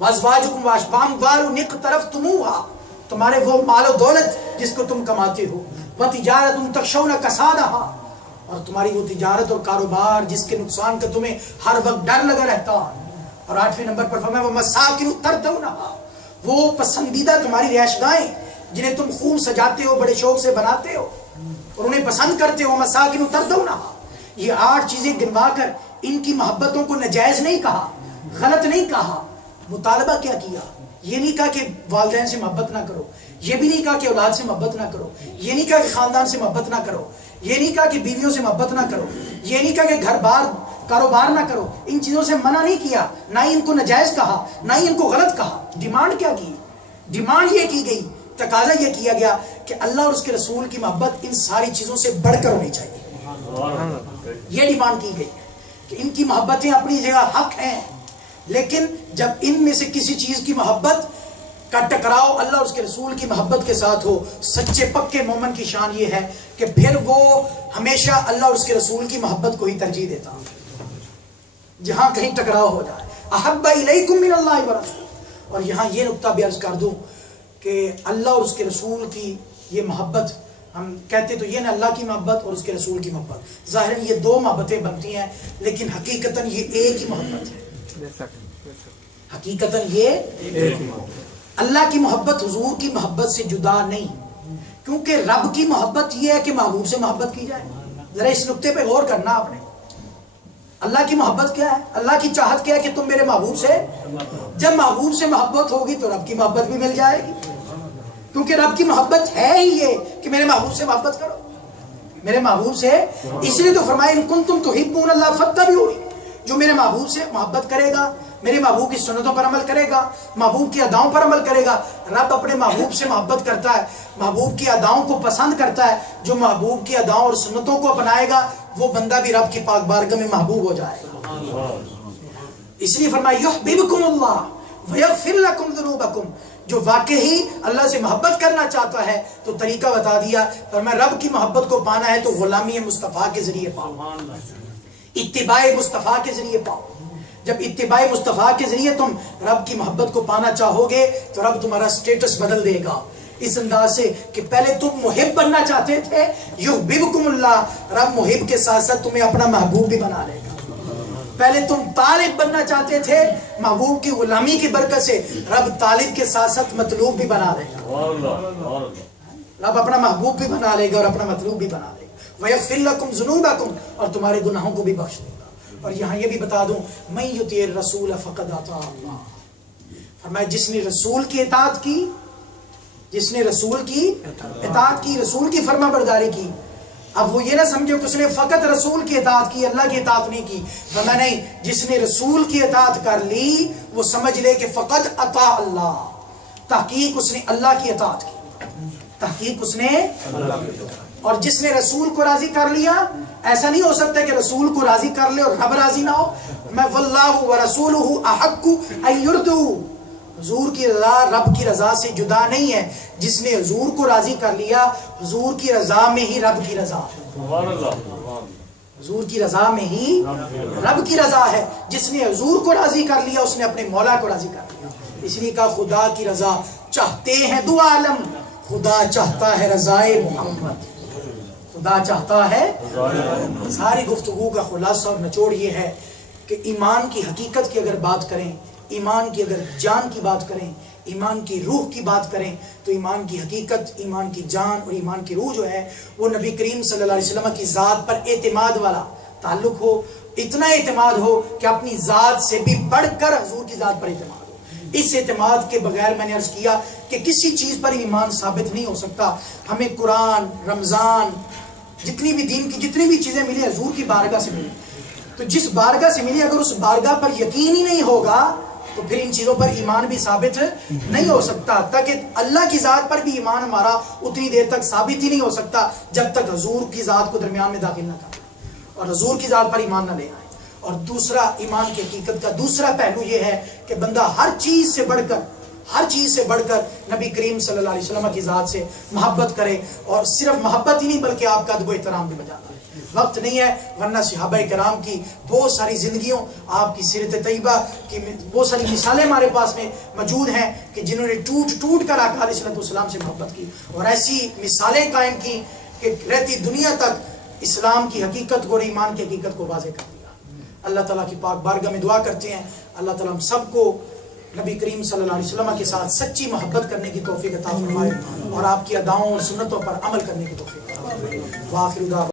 وازواجکم واشبام اقترفتموها، تمہارے وہ مال و دولت جس کو تم کماتے ہو، وتجارت تخشون کسادها، اور تمہاری وہ تجارت اور کاروبار جس کے نقصان کا تمہیں ہر وقت ڈر لگا رہتا ہے۔ اور 8ویں نمبر پر فرمایا ومساکن ترضونها، وہ پسندیدہ تمہاری رہائش گاہیں جنہیں تم خوب سجاتے ہو، بڑے شوق سے بناتے ہو اور انہیں پسند کرتے ہو۔ ومساکن ترضونها، یہ 8 چیزیں گنوا کر ان کی محبتوں کو ناجائز نہیں کہا، غلط نہیں کہا، مطالبہ کیا کیا؟ یہ نہیں کہا کہ والدین سے محبت نہ کرو، یہ بھی نہیں کہا کہ اولاد سے محبت نہ کرو، یہ نہیں کہا کہ خاندان سے محبت نہ کرو، یہ نہیں کہا کہ بیویوں سے محبت نہ کرو، یہ نہیں کہا کہ گھر بار کاروبار نہ کرو، ان چیزوں سے منع نہیں کیا، نہ ہی ان کو ناجائز کہا، نہ ہی ان کو غلط کہا۔ ڈیمانڈ کیا کی؟ ڈیمانڈ یہ کی گئی، تقاضا یہ کیا گیا کہ اللہ اور اس کے رسول کی محبت ان ساری چیزوں سے بڑھ کر ہونی چاہیے۔ یہ ڈیمانڈ کی گئی کہ ان کی محبتیں اپنی جگہ حق ہیں، لیکن جب ان میں سے کسی چیز کی محبت کا ٹکراؤ اللہ اور اس کے رسول کی محبت کے ساتھ ہو، سچے پکے مومن کی شان یہ ہے کہ پھر وہ ہمیشہ اللہ اور اس کے رسول کی محبت کو ہی ترجیح دیتا ہوں جہاں کہیں ٹکراؤ ہو جائے۔ احب الیکم من اللہ ورسول، اور یہاں یہ نقطہ بھی عرض کر دوں کہ اللہ اور اس کے رسول کی یہ محبت، ہم کہتے تو یہ نا اللہ کی محبت اور اس کے رسول کی محبت، ظاہراً یہ 2 محبتیں بنتی ہیں لیکن حقیقتاً یہ ایک ہی محبت ہے۔ حقیقتاً یہ ایک ہی محبت، اللہ کی محبت حضور کی محبت سے جدا نہیں، کیونکہ رب کی محبت یہ ہے کہ محبوب سے محبت کی جائے۔ ذرا اس نقطے پہ غور کرنا آپ نے، اللہ کی محبت کیا ہے؟ اللہ کی چاہت کیا ہے کہ تم میرے محبوب سے، جب محبوب سے محبت ہوگی تو رب کی محبت بھی مل جائے گی، کیونکہ رب کی محبت ہے ہی یہ کہ میرے محبوب سے محبت کرو، میرے محبوب سے۔ اس لیے تو فرمایا ان کنتم تحبون اللہ فاتبعونی، جو میرے محبوب سے محبت کرے گا، میرے محبوب کی سنتوں پر عمل کرے گا، محبوب کی اداؤں پر عمل کرے گا۔ رب اپنے محبوب سے محبت کرتا ہے، محبوب کی اداؤں کو پسند کرتا ہے، جو محبوب کی اداؤں اور سنتوں کو اپنائے گا وہ بندہ بھی رب کی پاک بارگاہ میں محبوب ہو جائے گا۔ اس لیے فرمایا یحببکم اللہ ویغفر لکم ذنوبکم، جو واقعی اللہ سے محبت کرنا چاہتا ہے تو طریقہ بتا دیا، فرمایا رب کی محبت کو پانا ہے تو غلامی مصطفیٰ کے ذریعے پاؤ، اتباع مصطفیٰ کے ذریعے پاؤ۔ جب اتباع مصطفیٰ کے ذریعے تم رب کی محبت کو پانا چاہو گے تو رب تمہارا سٹیٹس بدل دے گا اس انداز سے کہ پہلے تم محب بننا چاہتے تھے، یحببکم اللہ، رب محب کے ساتھ ساتھ تمہیں اپنا محبوب بھی بنا لے گا۔ پہلے تم طالب بننا چاہتے تھے، محبوب کی غلامی کی برکت سے رب طالب کے ساتھ ساتھ مطلوب بھی بنا لے گا، رب اپنا محبوب بھی بنا لے گا اور اپنا مطلوب بھی بنا لے گا۔ وَيَغْفِرْ لَكُمْ ذُنُوبَكُمْ، اور تمہارے گناہوں کو بھی بخش دے گا۔ اور یہاں یہ بھی بتا دوں مَن یُطِعِ الرَّسُولَ فَقَدْ أَطَاعَ اللَّهَ، فرمایا جس نے رسول کی اطاعت کی، جس نے رسول کی اطاعت کی، رسول کی فرما برداری کی۔ اب وہ یہ نہ سمجھو کہ اس نے فقط رسول کی اطاعت کی، اللہ کی اطاعت نہیں کی، فرمایا نہیں، جس نے رسول کی اطاعت کر لی وہ سمجھ لے کہ فقط اطاع اللہ، تحقیق اس نے اللہ کی اطاعت کی، تحقیق اس نے اللہ کی اطاعت۔ اور جس نے رسول کو راضی کر لیا، ایسا نہیں ہو سکتا کہ رسول کو راضی کر لے اور رب راضی نہ ہو۔ میں واللہ ورسولہ احق ان یرضوا، حضور کی رضا رب کی رضا سے جدا نہیں ہے، جس نے حضور کو راضی کر لیا، حضور کی رضا میں ہی رب کی رضا ہے، حضور کی رضا میں ہی رب کی رضا ہے۔ جس نے حضور کو راضی کر لیا اس نے اپنے مولا کو راضی کر لیا۔ اس لیے کہا خدا کی رضا چاہتے ہیں دو عالم، خدا چاہتا ہے رضائے محمد، خدا چاہتا ہے۔ ساری گفتگو کا خلاصہ اور نچوڑ یہ ہے کہ ایمان کی حقیقت کی اگر بات کریں، ایمان کی اگر جان کی بات کریں، ایمان کی روح کی بات کریں تو ایمان کی حقیقت، ایمان کی جان اور ایمان کی روح جو ہے وہ نبی کریم صلی اللہ علیہ وسلم کی ذات پر اعتماد والا تعلق ہو، اتنا اعتماد ہو کہ اپنی ذات سے بھی بڑھ کر حضور کی ذات پر اعتماد ہو۔ اس اعتماد کے بغیر میں نے عرض کیا کہ کسی چیز پر ایمان ثابت نہیں ہو سکتا۔ ہمیں قرآن، رمضان، جتنی بھی دین کی جتنی بھی چیزیں ملی حضور کی بارگاہ سے ملی، تو جس بارگاہ سے ملی اگر اس بارگاہ پر یقین ہی نہیں ہوگا تو پھر ان چیزوں پر ایمان بھی ثابت نہیں ہو سکتا۔ تاکہ اللہ کی ذات پر بھی ایمان ہمارا اتنی دیر تک ثابت ہی نہیں ہو سکتا جب تک حضور کی ذات کو درمیان میں داخل نہ کریں اور حضور کی ذات پر ایمان نہ لے آئیں۔ اور دوسرا ایمان کی حقیقت کا دوسرا پہلو یہ ہے کہ بندہ ہر چیز سے بڑھ کر ہر چیز سے بڑھ کر نبی کریم صلی اللہ علیہ وسلم کی ذات سے محبت کرے، اور صرف محبت ہی نہیں بلکہ آپ کا ادب و احترام بھی بجانا ہے۔ وقت نہیں ہے، ورنہ صحابہ کرام کی بہت ساری زندگیوں، آپ کی سیرت طیبہ کی بہت ساری مثالیں ہمارے پاس میں موجود ہیں کہ جنہوں نے ٹوٹ کر آقا علیہ الصلوۃ والسلام سے محبت کی اور ایسی مثالیں قائم کی کہ رہتی دنیا تک اسلام کی حقیقت کو اور ایمان کی حقیقت کو واضح کر دیا۔ اللہ تعالیٰ کی پاک بارگاہ میں دعا کرتے ہیں اللہ تعالیٰ ہم سب کو نبی کریم صلی اللہ علیہ وسلم کے ساتھ سچی محبت کرنے کی توفیق عطا فرمائے اور آپ کی اداؤں اور سنتوں پر عمل کرنے کی توفیق عطا فرمائے۔ وآخر دعوانا